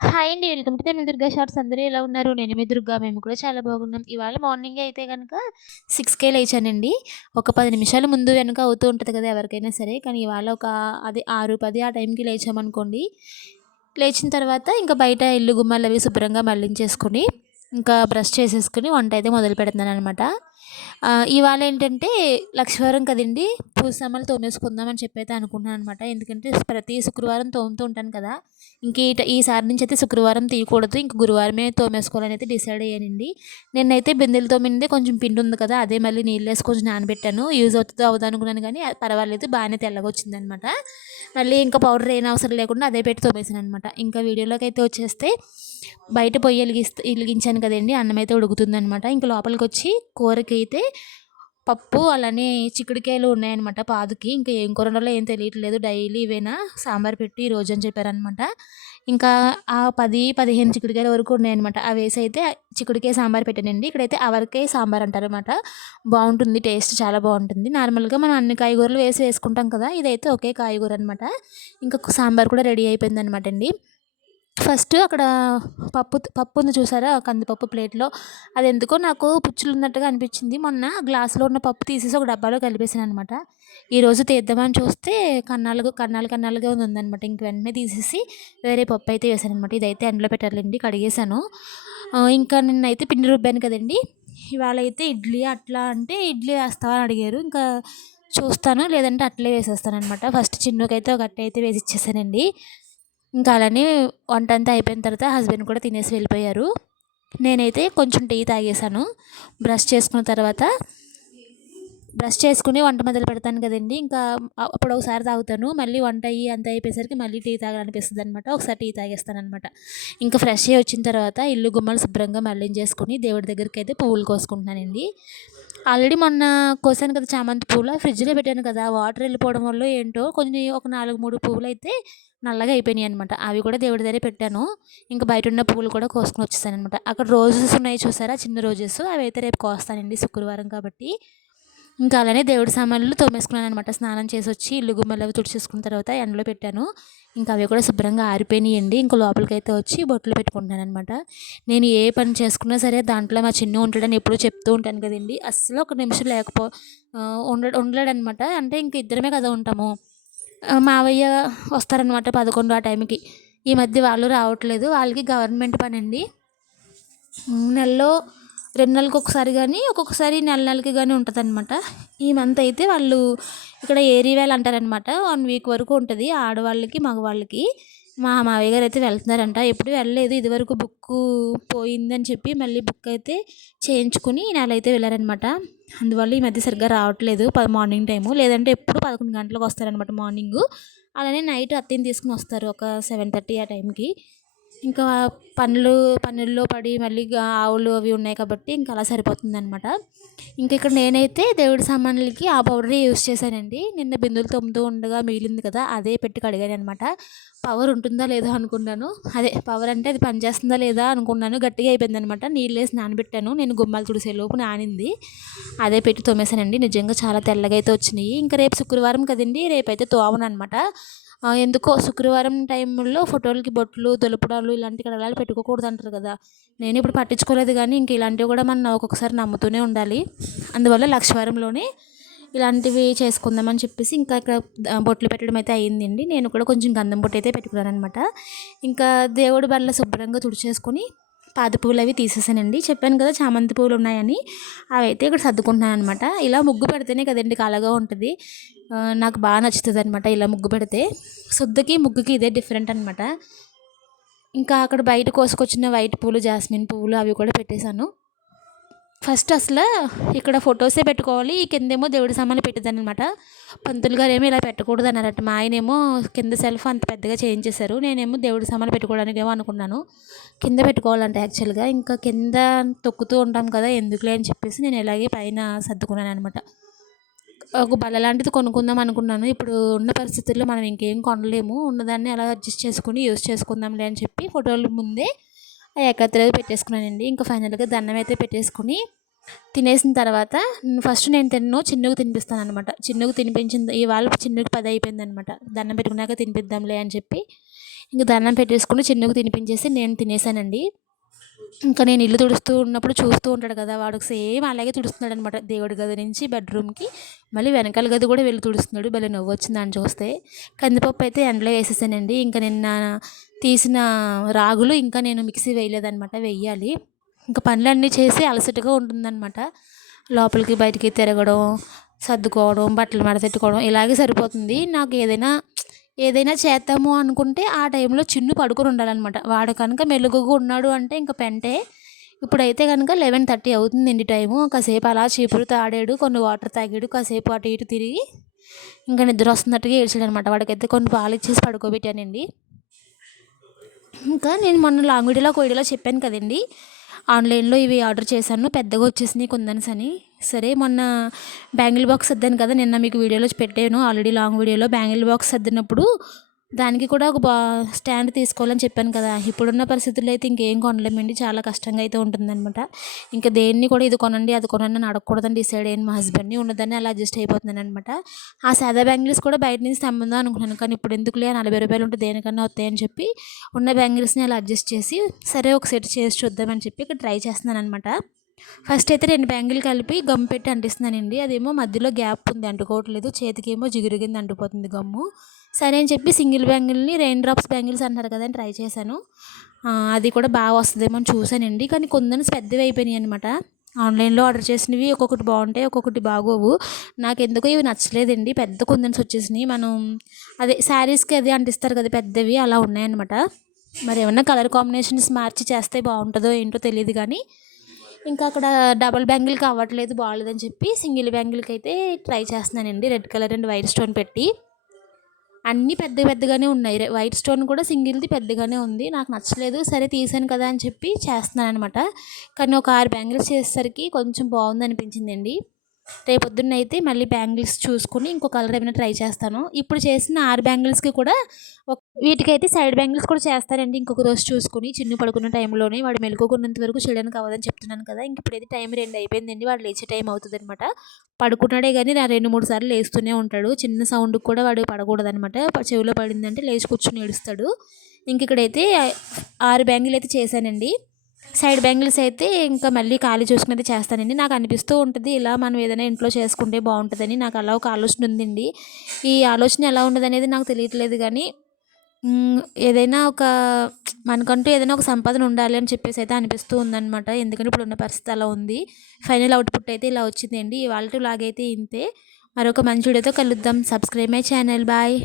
Hi అండి. Welcome to Telugu Durga shorts. అందరూ ఎలా ఉన్నారు? నేను మీ దుర్గా. మేము కూడా చాలా బాగున్నాం. ఇవాళ మార్నింగే అయితే గనక 6:00కే లేచానండి. ఒక 10 నిమిషాలు ముందు వెనక అవుతూ ఉంటది కదా! ఎవరికైనా సరే. కానీ ఇవాళ అది 6:10 ఆ టైంకి లేచామనుకోండి. లేచిన తర్వాత ఇంకా బయట ఇల్లు గుమ్మాలవి శుభ్రంగా మళ్ళించేసుకొని, ఇంకా బ్రష్ చేసేసుకొని వంటయితే మొదలు పెడుతున్నాననమాట. ఇవాళ ఏంటంటే లక్షవారం కదండీ! పూజ సామాన్లు తోమేసుకుందామని చెప్పైతే అనుకున్నాననమాట. ఎందుకంటే ప్రతి శుక్రవారం తోముతూ ఉంటాను కదా! ఇంక ఈసారి నుంచయితే శుక్రవారం తీయకూడదు. ఇంక గురువారమే తోమేసుకోవాలనైతే డిసైడ్ అయ్యానండి. నిన్నైతే బిందెలు తోమిందే కొంచెం పిండుంది కదా! అదే మళ్ళీ నీళ్ళేసి కొంచెం నానబెట్టాను. యూజ్ అవుతదో అవ్వదో అనుకున్నాను గానీ పర్వాలేదు బానే తెల్లగొచ్చిందనమాట. మళ్ళీ ఇంకా పౌడర్ ఏయనవసరం లేకుండా అదే పెట్టి తోమేసాననమాట. ఇంకా వీడియోలోకైతే వచ్చేస్తే బయట పొయ్యి ఎలిగించాను కదండీ! అన్నమైతే ఉడుకుతుందనమాట. ఇంక లోపలికొచ్చి కూరకైతే పప్పు అలానే చిక్కుడుకాయలు ఉన్నాయన్నమాట పాదుకి. ఇంకా ఏం కూర వండాలో ఏం తెలియట్లేదు. డైలీ ఇవేనా సాంబార్ పెట్టి ఈరోజు అని చెప్పారనమాట. ఇంకా ఆ 10, 15 చిక్కుడుకాయల వరకు ఉన్నాయన్నమాట. అవేసైతే చిక్కుడుకాయ సాంబార్ పెట్టానండి. ఇక్కడైతే అవరకాయ సాంబార్ అంటారనమాట. బావుంటుంది. టేస్ట్ చాలా బావుంటుంది. నార్మల్‌గా మనం అన్ని కాయగూరలు వేసుకుంటాం కదా! ఇదైతే ఒకే కాయగూర అనమాట. ఇంకా సాంబార్ కూడా రెడీ అయిపోయిందనమాట అండి. ఫస్ట్ అక్కడ పప్పు ఉంది చూసారా? కందిపప్పు ప్లేట్‌లో. అదెందుకో నాకు పుచ్చులున్నట్టుగా అనిపిచ్చింది. మొన్న గ్లాస్‌లో ఉన్న పప్పు తీసేసి ఒక డబ్బాలో కలిపేసాననమాట. ఈరోజు తీద్దామని చూస్తే కన్నాలుగా ఉందనమాట. ఇంక వెంటనే తీసేసి వేరే పప్పయితే వేసాననమాట. ఇదైతే ఎండలో పెట్టాలండి. కడిగేసాను. ఇంకా నిన్నైతే పిండి రుబ్బాను కదండీ! ఇవాళైతే ఇడ్లీ అట్లా అంటే ఇడ్లీ వేస్తావా అని అడిగారు. ఇంకా చూస్తాను. లేదంటే అట్లే వేసేస్తాననమాట. ఫస్ట్ చిన్నుకైతే ఒక అట్ట అయితే వేసిచ్చేసానండి. ఇంకా అలానే వంటంతా అయిపోయిన తర్వాత హస్బెండ్ కూడా తినేసి వెళ్ళిపోయారు. నేనైతే కొంచెం టీ తాగేసాను. బ్రష్ చేసుకున్న తర్వాత బ్రష్ చేసుకొని వంట మొదలు పెడతాను కదండీ! ఇంకా అప్పుడు ఒకసారి తాగుతాను. మళ్ళీ వంట అయ్యి అంతా అయిపోయేసరికి మళ్ళీ టీ తాగాలనిపిస్తదనమాట. ఒకసారి టీ తాగేస్తాననమాట. ఇంకా ఫ్రెష్ అయ్యి వచ్చిన తర్వాత ఇల్లు గుమ్మాలు శుభ్రంగా మళ్ళించేసుకొని దేవుడి దగ్గరికైతే పువ్వులు కోసుకుంటున్నానండి. ఆల్రెడీ మొన్న కోసాను కదా చామంతి పూలు ఫ్రిడ్జ్‌లో పెట్టాను కదా! వాటర్ వెళ్ళిపోవడం వల్లో ఏంటో కొన్ని ఒక 4, 3 పువ్వులైతే నల్లగా అయిపోయినాయనమాట. అవి కూడా దేవుడి దగ్గరే పెట్టాను. ఇంక బయటున్న పువ్వులు కూడా కోసుకొని వచ్చేసాననమాట. అక్కడ రోజెస్ ఉన్నాయి చూసారా? చిన్న రోజెస్ అవైతే రేపు కోస్తానండి శుక్రవారం కాబట్టి. ఇంకా అలానే దేవుడి సామాన్లు తోమేసుకున్నాననమాట. స్నానం చేసొచ్చి ఇల్లు గుమ్మాలవి తుడిచేసుకున్న తర్వాత ఎండలో పెట్టాను. ఇంకా అవి కూడా శుభ్రంగా ఆరిపోయినాయండి. ఇంక లోపలికైతే వచ్చి బొట్లు పెట్టుకుంటున్నాననమాట. నేను ఏ పని చేసుకున్నా సరే దాంట్లో మా చిన్ను ఉంటాడని ఎప్పుడూ చెప్తూ ఉంటాను కదండీ! అస్సలు ఒక నిమిషం ఉండలేడనమాట. అంటే ఇంక ఇద్దరమే కదా ఉంటాము. మావయ్య వస్తారనమాట 11 ఆ టైంకి. ఈ మధ్య వాళ్ళు రావట్లేదు. వాళ్ళకి గవర్నమెంట్ పనండి. నెలలో 2 నెలలకొకసారి గానీ, ఒక్కొక్కసారి నెలకి గానీ ఉంటదనమాట. ఈ మంత్ అయితే వాళ్ళు ఇక్కడ ఏరీవేల్ అంటారనమాట. 1 వీక్ వరకు ఉంటది. ఆడవాళ్ళకి, మగవాళ్ళకి. మా మావయ్య గారైతే వెళ్తున్నారంట. ఎప్పుడు వెళ్ళలేదు. ఇదివరకు బుక్కు పోయిందని చెప్పి మళ్ళీ బుక్ అయితే చేయించుకొని ఈ నెల అయితే వెళ్లారనమాట. అందువల్ల ఈ మధ్య సరిగ్గా రావట్లేదు మార్నింగ్ టైము. లేదంటే ఎప్పుడు 11 గంటలకు వస్తారనమాట మార్నింగు. అలానే నైట్ అత్తయ్యని తీసుకొని వస్తారు ఒక 7:30 ఆ టైంకి. ఇంకా పనుల్లో పడి మళ్ళీ ఆవులు అవి ఉన్నాయి కాబట్టి ఇంకా అలా సరిపోతుందనమాట. ఇంక ఇక్కడ నేనైతే దేవుడి సామాన్లకి ఆ పౌడరే యూజ్ చేశానండి. నిన్న బిందులు తోముతూ ఉండగా మిగిలింది కదా! అదే పెట్టి కడిగాననమాట. పవర్ ఉంటుందా లేదా అనుకున్నాను. అదే పవర్ అంటే అది పనిచేస్తుందా లేదా అనుకున్నాను. గట్టిగా అయిపోయిందనమాట. నీళ్ళేసి నానబెట్టాను. నేను గుమ్మాలు తుడిసేలోపు నానింది. అదే పెట్టి తోమేసానండి. నిజంగా చాలా తెల్లగా అయితే వచ్చినాయి. ఇంకా రేపు శుక్రవారం కదండీ! రేపైతే తోమననమాట. ఎందుకో శుక్రవారం టైంలో ఫోటోలకి బొట్లు, దులపడాలు ఇలాంటి కడగాలు పెట్టుకోకూడదంటారు కదా! నేను ఇప్పుడు పట్టించుకోలేదు గానీ, ఇంక ఇలాంటివి కూడా మనం ఒక్కొక్కసారి నమ్ముతూనే ఉండాలి. అందువల్ల లక్షవారంలోనే ఇలాంటివి చేసుకుందామని చెప్పేసి ఇంకా ఇక్కడ బొట్లు పెట్టడం అయితే అయిందండి. నేను కూడా కొంచెం గంధం బొట్టు అయితే పెట్టుకున్నాననమాట. ఇంకా దేవుడి బల్ల శుభ్రంగా తుడిచేసుకొని పాది పువ్వులవి తీసేసానండి. చెప్పాను కదా చామంతి పువ్వులు ఉన్నాయని. అవైతే ఇక్కడ సర్దుకుంటున్నాననమాట. ఇలా ముగ్గు పెడితేనే కదండీ కళగా ఉంటది. నాకు బాగా నచ్చుతదనమాట ఇలా ముగ్గు పెడితే. సుద్దకి, ముగ్గుకి ఇదే డిఫరెంట్ అనమాట. ఇంకా అక్కడ బయట కోసుకొచ్చిన వైట్ పూలు, జాస్మిన్ పువ్వులు అవి కూడా పెట్టేశాను. ఫస్ట్ అసలు ఇక్కడ ఫొటోసే పెట్టుకోవాలి. ఈ కిందేమో దేవుడి సామాన్లు పెట్టేదాన్ననమాట. పంతులు గారేమో ఇలా పెట్టకూడదన్నారట. మా ఆయనేమో కింద సెల్ఫ్ అంత పెద్దగా చేయించేశారు. నేనేమో దేవుడి సామాన్లు పెట్టుకోవడానికేమో అనుకున్నాను. కింద పెట్టుకోవాలంట యాక్చువల్‌గా. ఇంకా కింద తొక్కుతూ ఉంటాం కదా! ఎందుకులే అని చెప్పేసి నేను ఇలాగే పైన సర్దుకున్నాననమాట. ఒక బల్ల లాంటిది కొనుక్కుందాం అనుకున్నాను. ఇప్పుడు ఉన్న పరిస్థితుల్లో మనం ఇంకేం కొనలేము. ఉన్నదాన్ని అలా అడ్జస్ట్ చేసుకొని యూజ్ చేసుకుందాంలే అని చెప్పి ఫోటోలు ముందే ఆ ఏకాత్రేది పెట్టేసుకున్నానండి. ఇంకా ఫైనల్‌గా దండం అయితే పెట్టేసుకొని తినేసిన తర్వాత ఫస్ట్ నేను తినను. చిన్నుకి తినిపిస్తాననమాట. చిన్నుకి తినిపించింది ఇవాళ చిన్నుకి 10 అయిపోయిందనమాట. దండం పెట్టుకున్నాక తినిపిద్దాంలే అని చెప్పి ఇంక దండం పెట్టేసుకొని చిన్నగా తినిపించేసి నేను తినేసానండి. ఇంకా నేను ఇల్లు తుడుస్తూ ఉన్నప్పుడు చూస్తూ ఉంటాడు కదా, వాడికి సేమ్ అలాగే తుడుస్తున్నాడు అనమాట. దేవుడి గది నుంచి బెడ్రూమ్కి మళ్ళీ వెనకాల గది కూడా వెళ్ళి తుడుస్తున్నాడు. భలే నవ్వు వచ్చింది దాన్ని చూస్తే. కందిపప్పు అయితే ఎండలో వేసేసానండి. ఇంకా నిన్న తీసిన రాగులు ఇంకా నేను మిక్సీ వేయలేదనమాట, వెయ్యాలి. ఇంకా పనులన్నీ చేసి అలసటగా ఉంటుందన్నమాట. లోపలికి బయటికి తిరగడం, సర్దుకోవడం, బట్టలు మడతెట్టుకోవడం ఇలాగే సరిపోతుంది నాకు. ఏదైనా చేద్దాము అనుకుంటే ఆ టైంలో చిన్ను పడుకొని ఉండాలన్నమాట. వాడు కనుక మెలుగుగా ఉన్నాడు అంటే ఇంక పెంటే. ఇప్పుడైతే కనుక 11:30 అవుతుందండి టైము. కాసేపు అలా చీపురుతో ఆడాడు, కొన్ని వాటర్ తాగాడు, కాసేపు అటు ఇటు తిరిగి ఇంకా నిద్ర వస్తున్నట్టుగా ఏడ్చాడనమాట. వాడికైతే కొన్ని పాలు ఇచ్చేసి పడుకోబెట్టానండి. ఇంకా నేను మొన్న లాంగ్ వీడియోలో ఒక వీడియోలో చెప్పాను కదండి, ఆన్లైన్లో ఇవి ఆర్డర్ చేశాను, పెద్దగా వచ్చేసినాయి కుందన్స్ అని. సరే మొన్న బ్యాంగిల్ బాక్స్ సర్దాను కదా, నిన్న మీకు వీడియోలో పెట్టాను ఆల్రెడీ లాంగ్ వీడియోలో. బ్యాంగిల్ బాక్స్ సర్దినప్పుడు దానికి కూడా ఒక స్టాండ్ తీసుకోవాలని చెప్పాను కదా. ఇప్పుడున్న పరిస్థితుల్లో అయితే ఇంకేం కొనలేమండి, చాలా కష్టంగా అయితే ఉంటుందన్నమాట. ఇంకా దేన్ని కూడా ఇది కొనండి అది కొనండి అని అడగకూడదని డిసైడ్ అయ్యాను మా హస్బెండ్ని. ఉన్నదాన్ని అలా అడ్జస్ట్ అయిపోతున్నాను అనమాట. ఆ సాదా బ్యాంగిల్స్ కూడా బయట నుంచి తెమ్మందాం అనుకున్నాను, కానీ ఇప్పుడు ఎందుకులే 40 రూపాయలు ఉంటే దేనికన్నా వస్తాయని చెప్పి ఉన్న బ్యాంగిల్స్ని అలా అడ్జస్ట్ చేసి సరే ఒక సెట్ చేసి చూద్దామని చెప్పి ఇక్కడ ట్రై చేస్తున్నాను అనమాట. ఫస్ట్ అయితే 2 బ్యాంగిల్ కలిపి గమ్ పెట్టి అంటిస్తున్నానండి. అదేమో మధ్యలో గ్యాప్ ఉంది, అంటుకోవట్లేదు. చేతికేమో జిగురు కింద అంటుపోతుంది గమ్ము. సరే అని చెప్పి సింగిల్ బ్యాంగిల్ని రెయిన్ డ్రాప్స్ బ్యాంగిల్స్ అంటారు కదా అని ట్రై చేశాను. అది కూడా బాగా వస్తుందేమో అని చూశానండి, కానీ కొందరు పెద్దవి అయిపోయినాయి అనమాట. ఆన్లైన్లో ఆర్డర్ చేసినవి ఒక్కొక్కటి బాగుంటాయి, ఒక్కొక్కటి బాగోవు. నాకు ఎందుకో ఇవి నచ్చలేదండి, పెద్ద కుందన్స్ వచ్చేసినాయి. మనం అదే శారీస్కి అది అంటిస్తారు కదా పెద్దవి, అలా ఉన్నాయన్నమాట. మరి ఏమన్నా కలర్ కాంబినేషన్స్ మార్చి చేస్తే బాగుంటుందో ఏంటో తెలియదు, కానీ ఇంకా అక్కడ డబల్ బ్యాంగిల్కి అవ్వట్లేదు, బాగాలేదని చెప్పి సింగిల్ బ్యాంగిల్కి అయితే ట్రై చేస్తున్నానండి. Red colour and white stone పెట్టి అన్నీ పెద్దగానే ఉన్నాయి. వైట్ స్టోన్ కూడా సింగిల్ది పెద్దగానే ఉంది, నాకు నచ్చలేదు. సరే తీసాను కదా అని చెప్పి చేస్తున్నాను అనమాట. కానీ ఒక 6 బ్యాంగిల్స్ చేసేసరికి కొంచెం బాగుంది అనిపించిందండి. రేపొద్దున్న అయితే మళ్ళీ బ్యాంగిల్స్ చూసుకుని ఇంకో కలర్ ఏమైనా ట్రై చేస్తాను. ఇప్పుడు చేసిన 6 బ్యాంగిల్స్కి కూడా వీటికైతే సైడ్ బ్యాంగిల్స్ కూడా చేస్తానండి ఇంకొక రోజు చూసుకుని. చిన్ను పడుకున్న టైంలోనే, వాడు మెలుకున్నంత వరకు చేయడానికి అవ్వదని చెప్తున్నాను కదా. ఇంక ఇప్పుడైతే టైం 2 అయిపోయిందండి, వాడు లేచే టైం అవుతుంది అనమాట. పడుకున్నాడే కానీ నా 2-3 సార్లు లేస్తూనే ఉంటాడు. చిన్న సౌండ్కి కూడా వాడు పడకూడదనమాట, చెవిలో పడిందంటే లేచి కూర్చుని ఏడుస్తాడు. ఇంక ఇక్కడైతే 6 బ్యాంగిల్ అయితే చేశానండి. సైడ్ బ్యాంగిల్స్ అయితే ఇంకా మళ్ళీ ఖాళీ చూసుకుని చేస్తానండి. నాకు అనిపిస్తూ ఉంటుంది ఇలా మనం ఏదైనా ఇంట్లో చేసుకుంటే బాగుంటుందని. నాకు అలా ఒక ఆలోచన ఉందండి. ఈ ఆలోచన ఎలా ఉండదనేది నాకు తెలియట్లేదు, కానీ ఏదైనా ఒక మనకంటూ ఏదైనా ఒక సంపాదన ఉండాలి అని చెప్పేసి అయితే అనిపిస్తూ ఉందన్నమాట. ఎందుకంటే ఇప్పుడున్న పరిస్థితి అలా ఉంది. ఫైనల్ అవుట్పుట్ అయితే ఇలా వచ్చిందండి. ఇవాళ లాగైతే ఇంతే. మరొక మంచి వీడియోతో కలుద్దాం. Subscribe my channel. బాయ్.